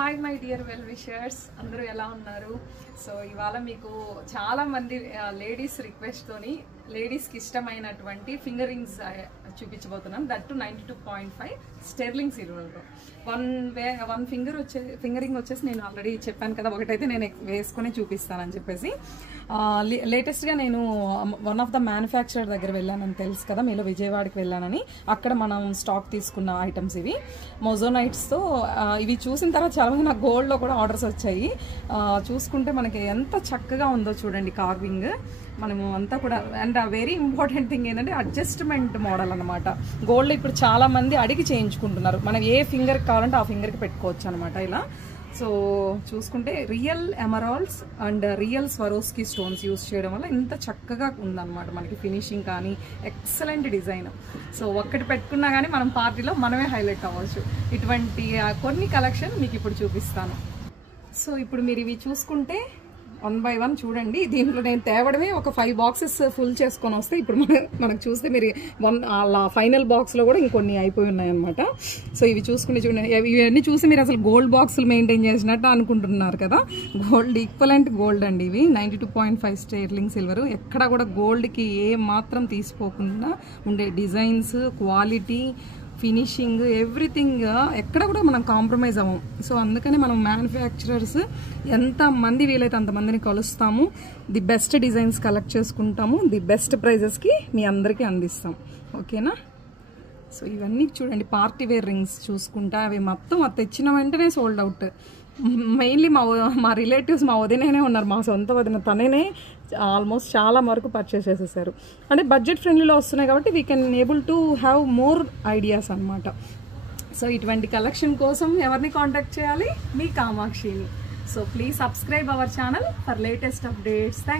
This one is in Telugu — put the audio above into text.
Hi my dear well wishers, అందరూ ఎలా ఉన్నారు? సో ఇవాళ మీకు చాలా మంది లేడీస్ రిక్వెస్ట్తోని లేడీస్కి ఇష్టమైనటువంటి ఫింగర్ రింగ్స్ చూపించబోతున్నాను. దట్ టు 92.5 స్టెర్లింగ్ సిల్వర్లో. వన్ ఫింగరింగ్ వచ్చేసి నేను ఆల్రెడీ చెప్పాను కదా, ఒకటైతే నేను వేసుకొని చూపిస్తానని చెప్పేసి. లేటెస్ట్గా నేను వన్ ఆఫ్ ద మ్యానుఫ్యాక్చరర్ దగ్గర వెళ్ళానని తెలుసు కదా, మీలో విజయవాడకి వెళ్ళానని. అక్కడ మనం స్టాక్ తీసుకున్న ఐటమ్స్ ఇవి మోజోనైట్స్తో. ఇవి చూసిన తర్వాత చాలామంది నాకు గోల్డ్లో కూడా ఆర్డర్స్ వచ్చాయి. చూసుకుంటే మనకి ఎంత చక్కగా ఉందో చూడండి కార్వింగ్. మనము అంతా కూడా. అండ్ వెరీ ఇంపార్టెంట్ థింగ్ ఏంటంటే అడ్జస్ట్మెంట్ మోడల్ అనమాట. గోల్డ్ ఇప్పుడు చాలా మంది అడిగి చేయించుకుంటున్నారు. మనం ఏ ఫింగర్కి కావాలంటే ఆ ఫింగర్కి పెట్టుకోవచ్చు అనమాట ఇలా. సో చూసుకుంటే real emeralds and real Swarovski stones use చేయడం వల్ల ఇంత చక్కగా ఉందన్నమాట మనకి ఫినిషింగ్ కానీ. Excellent design. సో ఒక్కటి పెట్టుకున్నా కానీ మనం పార్టీలో మనమే హైలైట్ అవ్వచ్చు. ఇటువంటి కొన్ని కలెక్షన్ మీకు ఇప్పుడు చూపిస్తాను. సో ఇప్పుడు మీరు ఇవి చూసుకుంటే 1 by 1 చూడండి. దీంట్లో నేను తేవడమే ఒక 5 బాక్సెస్ ఫుల్ చేసుకొని వస్తే ఇప్పుడు మనకు చూస్తే మీరు అలా ఫైనల్ బాక్స్లో కూడా ఇంకొన్ని అయిపోయి ఉన్నాయి అనమాట. సో ఇవి చూసుకుంటే చూడండి, ఇవన్నీ చూసి మీరు అసలు గోల్డ్ బాక్సులు మెయింటైన్ చేసినట్టు అనుకుంటున్నారు కదా. గోల్డ్ ఈక్వలెంట్ గోల్డ్ అండి ఇవి. 92.5 స్టెర్లింగ్ సిల్వర్. ఎక్కడ కూడా గోల్డ్కి ఏ మాత్రం తీసిపోకుండా ఉండే డిజైన్స్, క్వాలిటీ, ఫినిషింగ్, ఎవ్రీథింగ్ ఎక్కడ కూడా మనం కాంప్రమైజ్ అవ్వం. సో అందుకని మనం మ్యానుఫ్యాక్చరర్స్ ఎంతమంది వీలైతే అంతమందిని కలుస్తాము. ది బెస్ట్ డిజైన్స్ కలెక్ట్ చేసుకుంటాము. ది బెస్ట్ ప్రైజెస్కి మీ అందరికీ అందిస్తాం. ఓకేనా? సో ఇవన్నీ చూడండి, పార్టీ వేర్ రింగ్స్ చూసుకుంటా అవి మొత్తం తెచ్చిన వెంటనే సోల్డ్ అవుట్. మెయిన్లీ మా రిలేటివ్స్, మా వదిననే ఉన్నారు, మా సొంత వదిన. తననే ఆల్మోస్ట్ చాలా వరకు పర్చేస్ చేసేసారు. అంటే బడ్జెట్ ఫ్రెండ్లీలో వస్తున్నాయి కాబట్టి we can able to have more ideas అనమాట. సో ఇటువంటి కలెక్షన్ కోసం ఎవరిని కాంటాక్ట్ చేయాలి? మీ కామాక్షిని. So please subscribe our channel for latest updates. Thank